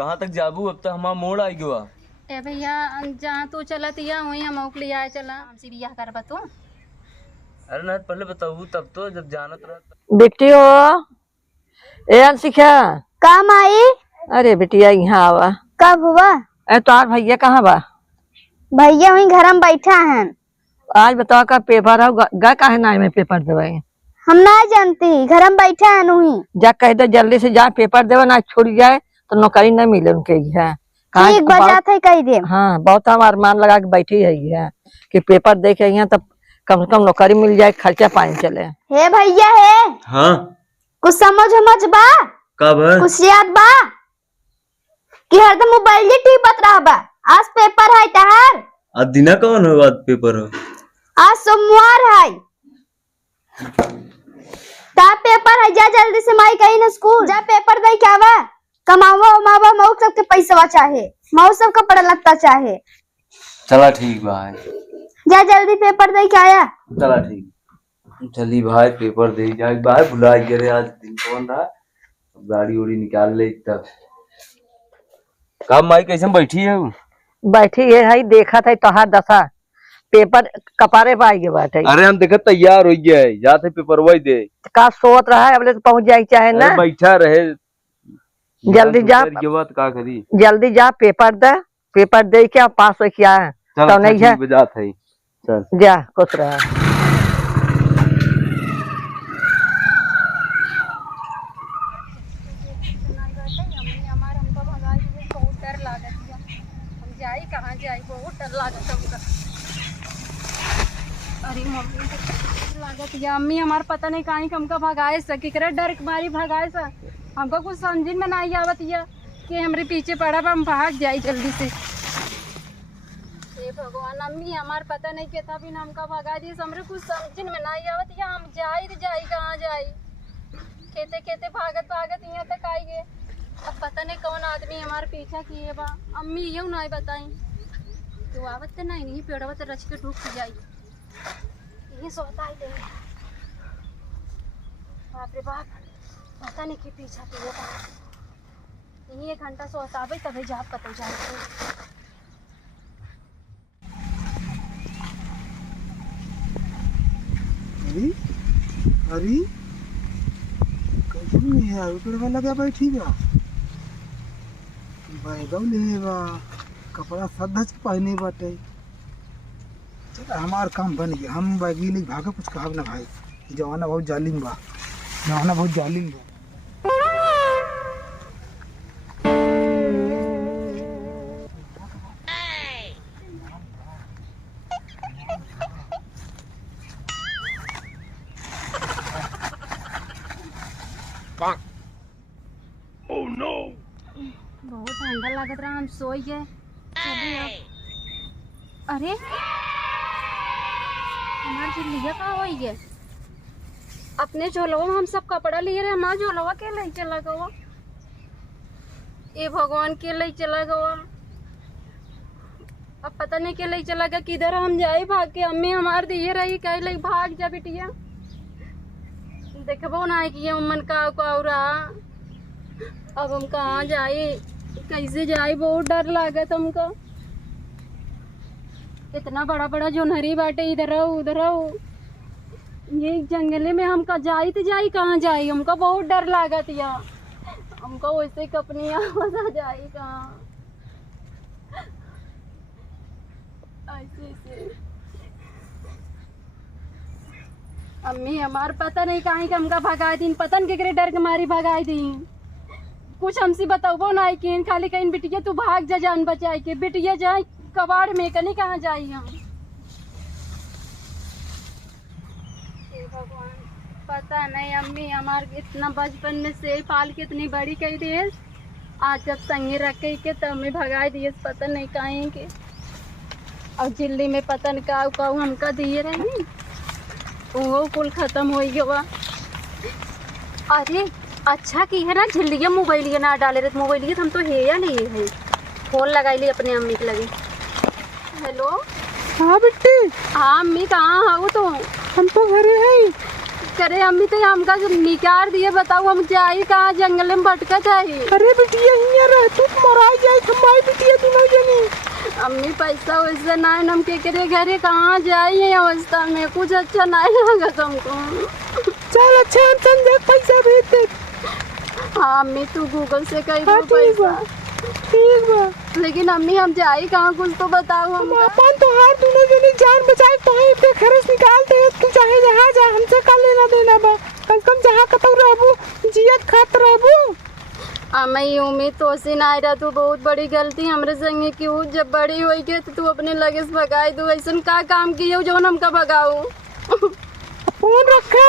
कहाँ तक जाबू? अब तक हमारा मोड़ आई गया। ए भैया जहाँ तू चलत या वहीं हम ओक लिया चला हमसे बियाह करबा तू। अरे ना पहले बताऊ तब तो जब जानत रहा। बेटी हो ए अंशिका। काम आई। अरे बेटिया यहाँ आवा। कब हुआ? तार भैया कहाँ बा? भैया वहीं घर में बैठा है। आज बताओ का पेपर है गा काहे ना में पेपर देवे? हम ना जानती, घर में बैठा है वहीं। जा कह दो जल्दी से जा पेपर देवे, ना छूट जाए तो नौकरी न मिले उनके है। ठीक बजा थे कह दे। हाँ बहुत हम अरमान लगा के बैठी है कि पेपर दे के यहाँ तब कम से कम नौकरी मिल जाए, खर्चा पानी चले। हे भैया है। हाँ कुछ समझ बा? कब है? कुछ याद बा कि हरदम मोबाइल ही टीपत रहा बा? आज पेपर है तहार। आज दिना कौन हो आज पेपर हो? आज सोमवार है। ता पेपर है, जा जल्दी से माई कहीं ना स्कूल जा पेपर दे के आवा। कमावा उमावा मऊ सबके पैसा चाहे, मऊ सब कपड़ा लगता चाहे। चला ठीक भाई, जा जल्दी पेपर दे के आया। चला ठीक। चली भाई पेपर दे जाए भाई, बुला रे आज दिन कौन रहा। गाड़ी उड़ी निकाल ले तब। काम माई कैसे बैठी है? बैठी है देखा था तोहार दशा, पेपर कपारे पे आई बाटे। अरे हम देखा तैयार हो गया है, जाते पेपर वही दे का सोच रहा है अबले तो पहुंच जाए चाहे ना। बैठा रहे जल्दी जा, बात का करी। जल्दी जा पेपर दे, पेपर दे के पास हो क्या है तो नहीं है। बजात है चल जा खुश रहा। कहाँ जाए बहुत डर लागत हमका। अरे मम्मी लागत या अम्मी हमार पता नहीं कहीं हमका भगाए सकी करे, डर के मारी भगाए सा। हमको कुछ समझ में नहीं आवत या कि हमरे पीछे पड़ा हम भाग जाए जल्दी से। हे भगवान अम्मी हमार पता नहीं के था भी हमका भगा दिए, हमरे कुछ समझ में नहीं आवत या हम जाए तो जाए कहाँ जाए। खेते खेते भागत भागत यहाँ तक आई गए। अब पता नहीं कौन आदमी हमारे पीछा किए बा। अम्मी यूँ नहीं बताई तो आवत तो नहीं पेड़वा तो रच के डूब जाई। ये सोता ही दे बाप रे बाप, पता नहीं कि पीछा किए बा। यही 1 घंटा सोता तभी जाप कतौ जाए। अरे अरे कैसे नहीं है ऊपर लगा बैठी बा बैगव ले बा कपड़ा सदच पहने बाटे। चल हमार काम बन गया, हम बैगी ले भागा कुछ कहा ना भाई। जवाना बहुत जालिम बा, जवाना बहुत जालिम बा। Oh no! बहुत ठंडा लग रहा, हम सोई गए। अरे हमार झिल्लिया कहाँ हो गए? अपने झोलवा में हम सब कपड़ा लिए रहे, हमारा झोलवा के ले चला गवा। ए भगवान के ले चला गवा। अब पता नहीं के ले चला गया, किधर हम जाए भाग के। अम्मी हमार दिए रही कह ले भाग जा बिटिया, देखबो ना कि मन का रहा। अब हम कहाँ जाए, कैसे जाए, बहुत डर लागत हमको। इतना बड़ा बड़ा जोनहरी बाटे, इधर आओ उधर आओ। ये जंगले में हमका जाई तो जाई कहाँ जाई, हमको बहुत डर लागत या हमको वैसे कपनी आवाज आ जाई कहाँ ऐसे। अम्मी हमार पता नहीं कहीं का हमका भगाई दिन, पता नहीं केकरे डर के मारी भगाई दिन। कुछ हमसे बताओ ना कि खाली कहीं बिटिया तू भाग जा जान बचाए के, बिटिया जाए कबाड़ में कहीं कहाँ जाए हम। भगवान पता नहीं अम्मी हमार इतना बचपन में से पाल के इतनी बड़ी कही दिए, आज जब संगे रख के तब में भगाई दिए पता नहीं कहीं के। और जिल्ली में पता नहीं का हमका दिए रही, वो कुल खत्म हो गया। अरे अच्छा की है ना झिल्लिया मोबाइलिया ना डाले रहे, मोबाइलिया हम तो है या नहीं है, फोन लगाई ली अपने अम्मी के लगे। हेलो हाँ बेटी। हाँ अम्मी कहाँ हो तो? हम तो घरे हैं। करे अम्मी तो हमका निकाल दिए, बताओ हम जाई कहाँ, जंगल में भटकत है। अरे बिटिया हियां रह तू मराई जाई हमारी बिटिया तू नहीं जानी। अम्मी पैसा वैसा ना है, हम के करे घरे कहाँ जाई अवस्था में, कुछ अच्छा नहीं लगा तुमको। चल अच्छा हम संजय पैसा भेज दे। हाँ अम्मी तू गूगल से कही हाँ, दो ठीक बा, पैसा। ठीक बा। लेकिन अम्मी हम जाई कहाँ, कुछ तो बताओ हम हमका। अपन तो हार दोनों जने जान बचाए तो ही पे खरस निकाल दे। तू चाहे जहाँ जा हमसे का लेना देना बा। कम कम जहाँ कतौ रहबू जियत खात रहबू। अम्मी उम्मीद तो से ना रहा, तू बहुत बड़ी गलती हमरे संगे क्यों, जब बड़ी हुई के तो तू अपने लगे से भगाई दू, ऐसा का काम किए जो हमका भगाऊ। फोन रखा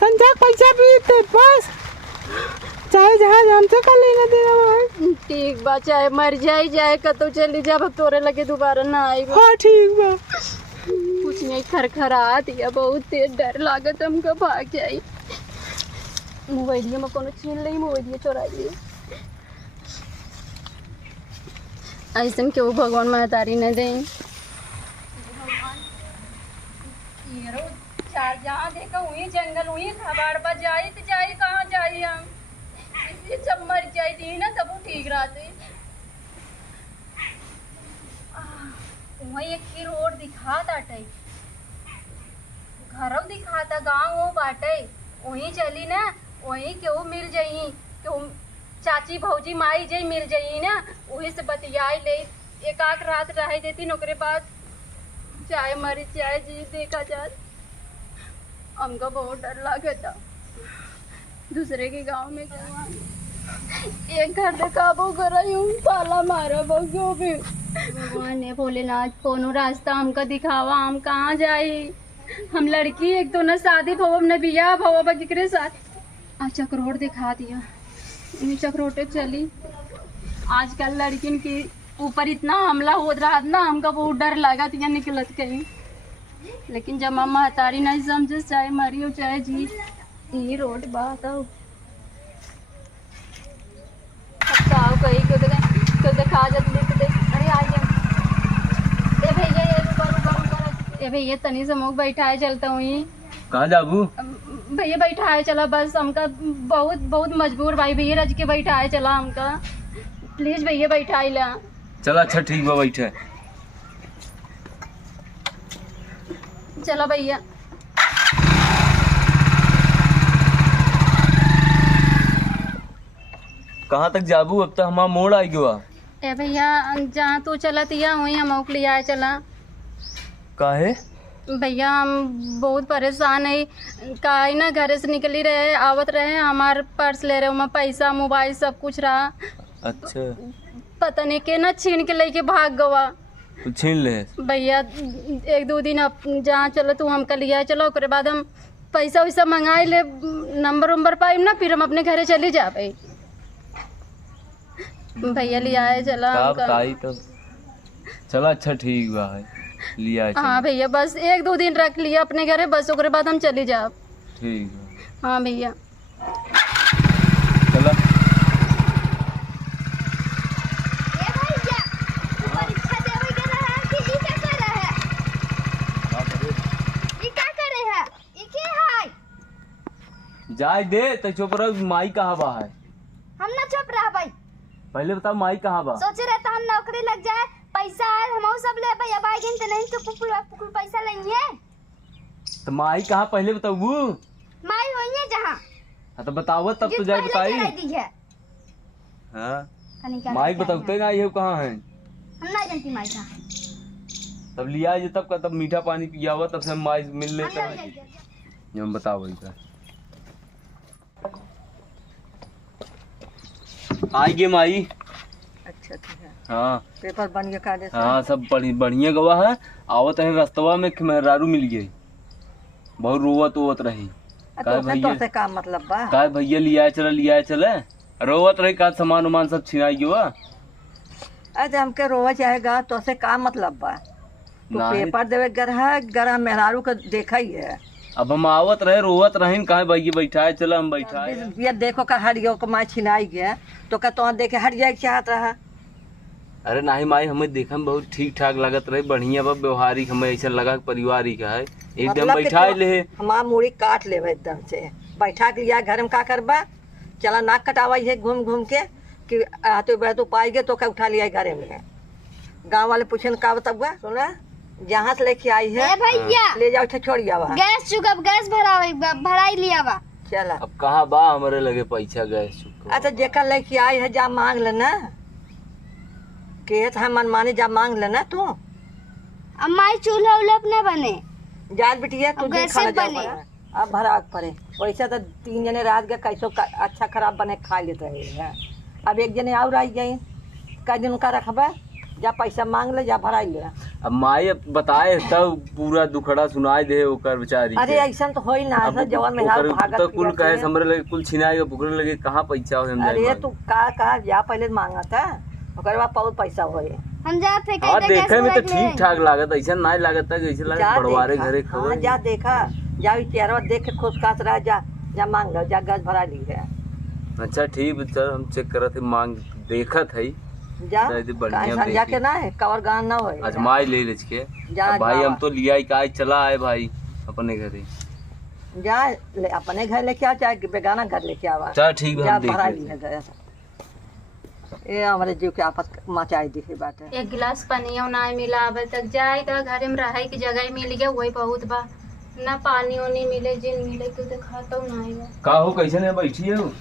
संजय पैसा भी दे बस। चाहे जहाँ हमसे का लेना देना बा। ठीक बा, चाहे मर जाए जाए कतो चली जा, अब तोरे लगे दोबारा ना आई। हाँ ठीक बा। कुछ नहीं खरखरा दिया, बहुत तेज डर लागत हमका, भाग जाई। मोबाइलिया में कोनो छीन ली, मोबाइलिया चोरा ली। ऐसा क्यों भगवान महतारी न दें। जहाँ देखा वही जंगल वही खबार पर जाई तो जाई कहाँ जाई हम, इसलिए जब मर जाई थी ना तब वो ठीक रहते। वही एक की रोड दिखा ताटे, घरों दिखाता, गाँव वो बाटे, वहीं चली ना, वहीं क्यों मिल जाई, क्यों चाची भौजी माई जई मिल जाई ना, वही से बतियाई ले, एक आध रात रह देती नौकरे बाद, चाहे मरी चाहे जी देखा जाए। हमको बहुत डर लगता दूसरे के गांव में जावा, एक घर से काबू कराई हूँ, पाला मारा बहु भी। भगवान ने भोलेनाथ कोनो रास्ता हमका दिखावा, हम कहाँ जाई। हम लड़की एक तो न शादी भव न बियाह भव बकरे साथ। आज चक्रोट दिखा दिया, इन चक्रोटे चली। आजकल लड़किन की ऊपर इतना हमला हो रहा ना, हमका बहुत डर लगा या निकलत कहीं। लेकिन जब हम महतारी नहीं समझे, चाहे मरी हो चाहे जी, ये रोड बात हो। अब कहीं क्यों देखा जाती तो देख, अरे आ गया। ए भैया ये रुका, ए भैया तनी से मुँह बैठाए चलता हूँ। कहाँ जाबू? भैया बैठाए चला बस, हमका बहुत बहुत मजबूर भाई, भैया रज के बैठाए चला हमका, प्लीज भैया बैठाई ला। चला अच्छा ठीक बा, बैठे चलो भैया। कहाँ तक जाबू? अब तक हमारा मोड़ आई गया। ए भैया जहाँ तू चला तिया वहीं हम के लिए आए चला। काहे? भैया हम बहुत परेशान है, काहे ना घर से निकली रहे, आवत रहे, हमार पर्स ले रहे, वहाँ पैसा मोबाइल सब कुछ रहा। अच्छा, पता नहीं के ना छीन के लेके भाग गवा। तो छीन ले भैया एक दो दिन अब जहाँ चलो तू हमका लिया चलो, ओकरे बाद हम पैसा वैसा मंगाई ले, नंबर उम्बर पाई ना, फिर हम अपने घरे चली जा पाई। भैया लिया है चला हमका। बताई तो चला अच्छा ठीक बा है, लिया है हाँ भैया बस एक दो दिन रख लिया अपने घरे, बस ओकरे बाद हम चली जा। ठीक है। हाँ भैया चला। जाए दे तो चुप रह, माई कहाँ बा है? हम ना चुप रहा भाई, पहले बता माई कहाँ बा? सोचे रहता हम नौकरी लग जाए, पैसा आए हम सब ले भाई, अब आए तो नहीं तो कुकुल पैसा लेंगे। तो माई कहाँ पहले बताऊ? माई होइए जहाँ। हाँ तो बताओ तब तो जाए बताई। हाँ माई बताते ना ये कहाँ है? हम ना जानती माई कहाँ। तब लिया जे तब का, तब मीठा पानी पिया हुआ, तब से माई मिल लेता है। हम बताओ वही का आई गे माई। अच्छा ठीक है। हाँ पेपर बन गया कागज। हाँ सब बढ़िया गवा है। आवत है रास्तवा में मेहरारू मिल गई, बहुत रोवत वोवत रही। तो भैया से का मतलब बा? का भैया लिया चले रोवत रही, का सामान उमान सब छिनाई गवा। अरे हमके रोवा चाहेगा तो से का मतलब बा? तो पेपर देवे गरहा मेहरारू का देखा ही है। अब हम आवत रहे रोवत रही, कहा भैया बैठाए चला, हम बैठाए। ये देखो का हट गया, माई छिनाई गया तो का तो देखे हट जाए चाहत रहा। अरे नहीं माई, हमें देखा में बहुत ठीक ठाक लगत रहे, बढ़िया बा, व्यवहारिक, हमें ऐसा लगा परिवार ही का है, एकदम मतलब कि बैठा तो ले। हमार मूड़ी काट लेवे एकदम से। बैठा के लिया घर में का करबा, चला नाक कटावा है घूम घूम के कि आते हुए तो पाएगे तो क्या उठा लिया घरे में। गाँव वाले पूछे का बताऊगा, सुना जहाँ से लेके आई है ए भैया ले जाओ छोड़िया वहाँ। गैस चुका गैस भराई लिया बा। चला अब कहाँ बा हमारे लगे पैसा गैस चुका। अच्छा जेकर लेके आई है जा मांग लेना, के है मनमानी जा मांग लेना तू। अब माई चूल्हा उल्हा अपना बने। जा बिटिया तू अब दिन कैसे खाना जा बने? पड़ा। अब भरा पड़े वैसे तो 3 जने रात के कैसो अच्छा खराब बने खा लेते रहे। अब 1 जने और आई गई, कई दिन उनका रखबा, जा पैसा मांग ले, जा भराई ले। अब माई अब बताए तब पूरा दुखड़ा सुनाई दे ओकर बेचारी अरे के। ऐसा तो होई ना, अब ऐसा जवान में ओकर भागत तो कुल फिरत कहे है। हमरे लगे कुल छिनाए भुगरे लगे कहाँ पैसा हो हम अरे जाए तू का जा पहले मांगा था, ओकर बाद बहुत पैसा होए। हम जाते हाँ कहीं देखे में तो गैस भराई ठीक ठाक लागत, ऐसा नहीं लागत है जैसे लगे जा बड़वारे देखा, घरे हाँ खबर। जा देखा, जा चेहरा देख के खुश खास रहा, जा जा मांग लो, जा गैस भरा ली है। अच्छा ठीक है चल हम चेक करत है मांग देखत है। जा नहीं, बढ़िया काहे संजा देखी। के ना है कवर गान ना होए। अजमाई ले लेच के। जा अब भाई हम अजमावा। तो लिया ही का चला आए भाई अपने घरे। जा ले अपने घर लेके आ चाहे बेगाना घर लेके आवा। चल ठीक है जा हम देख भरा लेते ली हैं। है गैस। ये हमारे जीव के आफत मचाई दिखे बात है। एक गिलास पानी ना मिला अब तक जाए तो घरे में रहे की जगह मिल गया वही बहुत बा। ना पानी वानी मिले जिन मिले तो खाता नहीं बा। का हो कैसे ने बैठी है वो?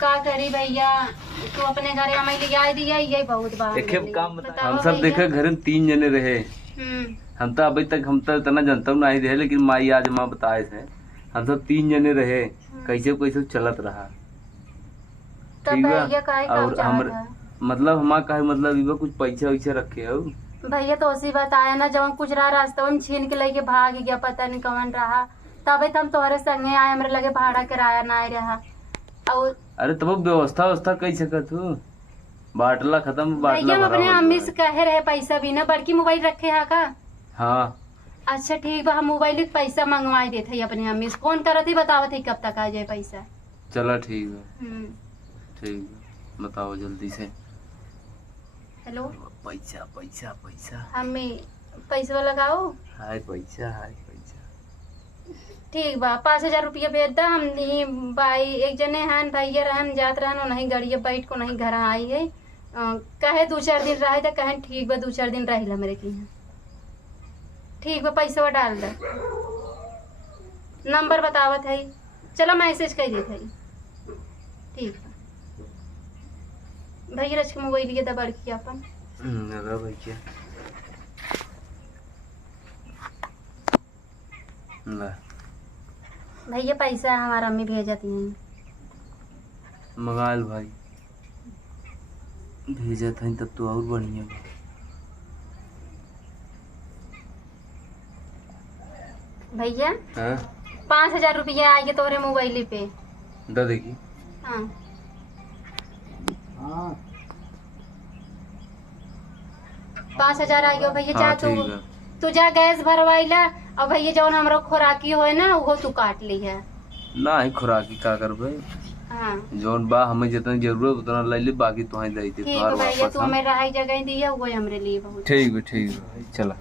का करी भैया, तू अपने घरे हमें ले आई दिया यही बहुत बा। देखे काम बताओ हम सब भैया। देखे घर में 3 जने रहे। हम्म, हम तो अभी तक हम तो इतना जनता नहीं रहे, लेकिन माई आज माँ बताए थे हम सब 3 जने रहे, कैसे कैसे चलत रहा। तब ठीक भैया है काहे काम और चाहत हमर है? मतलब हमारा कहे मतलब इबा कुछ पैसा वैसा रखे हो। भैया तो उसी बताया ना जब कुछ रहा रास्ते में छीन के लेके भाग गया, पता नहीं कौन रहा। तबे तो हम तुम्हारे संगे आए, हमरे लगे भाड़ा किराया ना रहा। और अरे तब व्यवस्था व्यवस्था कई सकत हो, बाटला खत्म बाटला भैया हम भरा अपने हो अम्मी जाए। से कहे रहे पैसा भी ना बड़की मोबाइल रखे है का। हाँ अच्छा ठीक बा, हम मोबाइल के पैसा मंगवाई देते अपने अम्मी से। फोन करत ही बतावत ही कब तक आ जाए पैसा। चलो ठीक है ठीक है बताओ जल्दी से। हेलो पैसा पैसा पैसा अम्मी पैसा लगाओ। हाय पैसा हाय पैसा। ठीक बा 5000 रुपया भेज दा। हम नहीं भाई एक जने हैं भैया रहन जात रहन नहीं गाड़िया बैठ को नहीं घर आई है। कहे 2-4 दिन रहे तो कहे ठीक बा 2-4 दिन रही ला मेरे की यहाँ। ठीक बा पैसा डाल दे, नंबर बतावत है। चलो मैसेज कर देत है। ठीक बा भैया रच के मोबाइल लिए दबड़ की अपन। लगा भैया ला भैया पैसा हमारा अम्मी भेजती हैं। मंगाल भाई भेजा था तब तो और बढ़िया बा। भैया हाँ 5000 रुपया आएगा तोरे मोबाइल पे। दा देखी हाँ हाँ 5000 आएगा भैया। जा हाँ तू ठीक है तू जा गैस भरवाइला और भैया जौन हमरा खुराकी होए ना वो तू काट ली है। ना ही खुराकी का करबे, हाँ जौन बा हमें जितना जरूरत उतना ले ले, बाकी तो दे दे ठीक तोहार है भैया, वापस। तू हाँ? हमें रहाई जगह दिया वो हमरे लिए बहुत। ठीक है चला।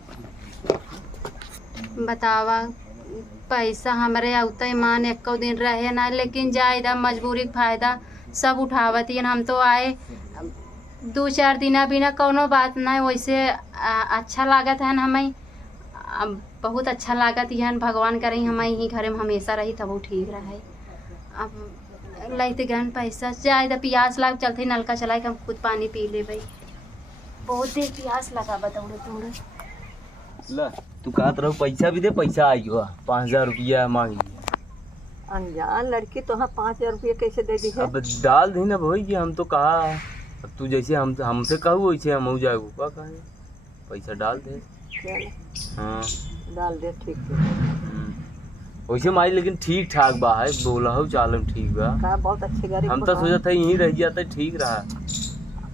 बतावा पैसा हमरे औते मान 1 दिन रहे ना, लेकिन जायदा मजबूरी के फायदा सब उठावत ही। हम तो आए 2-4 दिन बिना कोनो बात ना, वैसे अच्छा लागत है हमें, बहुत अच्छा लागत है। भगवान करें हमें ही घरे में हमेशा रही तब वो ठीक रहे। अब लैते गहन पैसा जायदा प्यास लाग चलते नलका चलाए के हम खुद पानी पी ले भाई। बहुत देर प्यास लगा बतौड़े तोड़े। ला तू कहत रहो पैसा भी दे, पैसा आई हुआ 5000 रुपया मांगी। अनजान लड़की तो हाँ 5000 रुपये कैसे दे दी है। अब डाल दी ना भाई, हम तो कहा अब तू जैसे हमसे कहू वैसे हम हो जाएगो का कहे पैसा डाल दे। चल हाँ डाल दे ठीक है। वैसे माई लेकिन ठीक ठाक बा है, बोला हो चालम ठीक बा। का बहुत अच्छे गाड़ी हम तो सोचा था यहीं रह जाता है, ठीक रहा।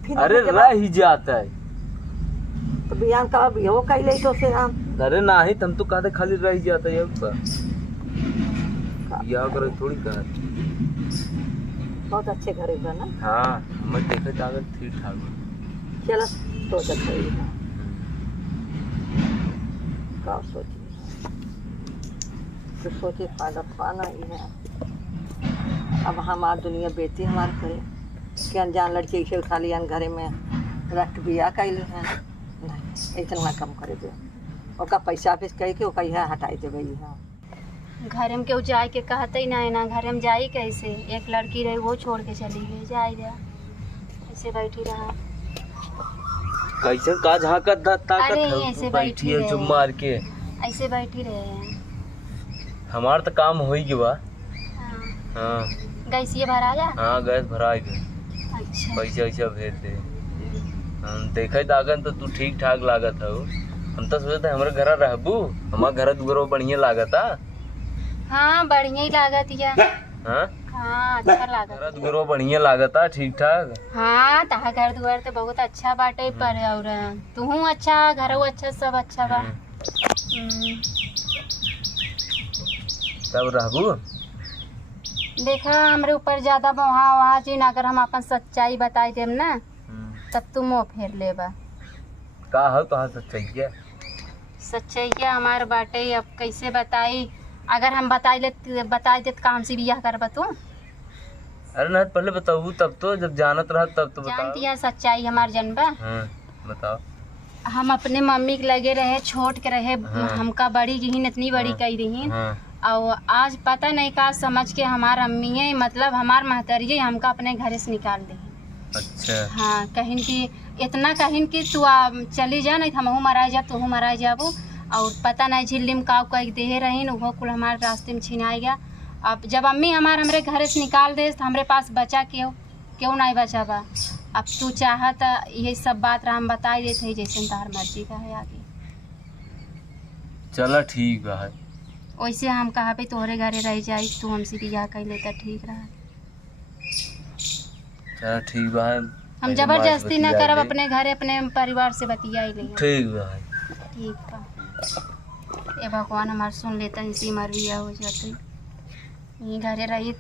फिर अरे उसके रह बाद ही जाता है। तो बियान का भी हो कही ले तो से हम अरे ना ही तुम तो कहते खाली रह ही जाता है अब या करो थोड़ी कहा। बहुत अच्छे घरे बा ना। हाँ मैं देखे तो ठीक ठाक बा। चलो सोच अच्छा का सोची तो सोचे फायदा था नहीं है। अब हमार दुनिया बेटी हमारे करे कि अनजान लड़के इसे उठा लिया घरे में रख बिया कैल है नहीं इतना कम करे दे ओका पैसा ऑफिस कह के ओका यहाँ हटाई देवे यहाँ। घर में केहू जाए के कहते ही नहीं ना, घर में जाई कैसे? एक लड़की रही वो छोड़ के चली गई, जाए जा ऐसे बैठी रहा। कैसे का झाकत ताकत अरे है, ऐसे बैठी है बैठी चुप रहे। मार के। ऐसे बैठी रहे हैं। हमार तो काम हो ही बा। हाँ। हाँ गैसीय भरा जा। हाँ गैस भरा गए, अच्छा पैसा वैसा भेज दे। हम देखे ताकन तो तू ठीक ठाक लागत हो। हम तो सोचते हमारे घर रहबू, हमारे घर दुगरो बढ़िया लागता। हाँ बढ़िया ही लागत या। हाँ हाँ अच्छा लागत। घर दुगरो बढ़िया लागता ठीक ठाक। हाँ तहा घर दुआर तो बहुत अच्छा बाटे पर और तू अच्छा घरों अच्छा सब अच्छा बा। तब रहबू देखा हमरे ऊपर ज्यादा वहाँ वहाँ जी अगर हम अपन सच्चाई बताई देम ना तब तू मुँह फेर लेबा। का हो तो सच्चाई है। सच्चाई क्या हमार बाटे अब कैसे बताई? अगर हम बताई दे तो काम से बियाह करबा तू? अरे ना पहले बताऊ तब तो, जब जानत रहा तब तो बताओ। जानती है सच्चाई हमार जनबा। हाँ बताओ। हम अपने मम्मी के लगे रहे, छोट के रहे। हमका बड़ी रही इतनी बड़ी कही रही। हाँ और आज पता नहीं का समझ के हमार अम्मी मतलब हमार महतरिये हमका अपने घर से निकाल दी। अच्छा हाँ कहीं कि इतना कहीं कि तू चली जा नहीं हमहू मराई जा तू मराई जाबू। और पता नहीं झिल्ली का दे रही वो कुल हमारे रास्ते में छिनाई गया। अब जब अम्मी हमरे घर से निकाल दे तो हमरे पास बचा क्यों नहीं बचा बा। अब तू चाहत ये सब बात हम बताई देते है जैसे तार मर्जी का है आगे। चलो ठीक है। वैसे हम कहा पे तोहरे घरे रह जाई तू हमसे बियाह कर लेता ठीक रहा। चलो ठीक है। हम जबरदस्ती न करब, अपने घरे अपने परिवार से बतियाई ले। ठीक है। ठीक बा। ए भगवान हमार सुन लेता इसी मर बिया हो जाती। यहीं घरे रही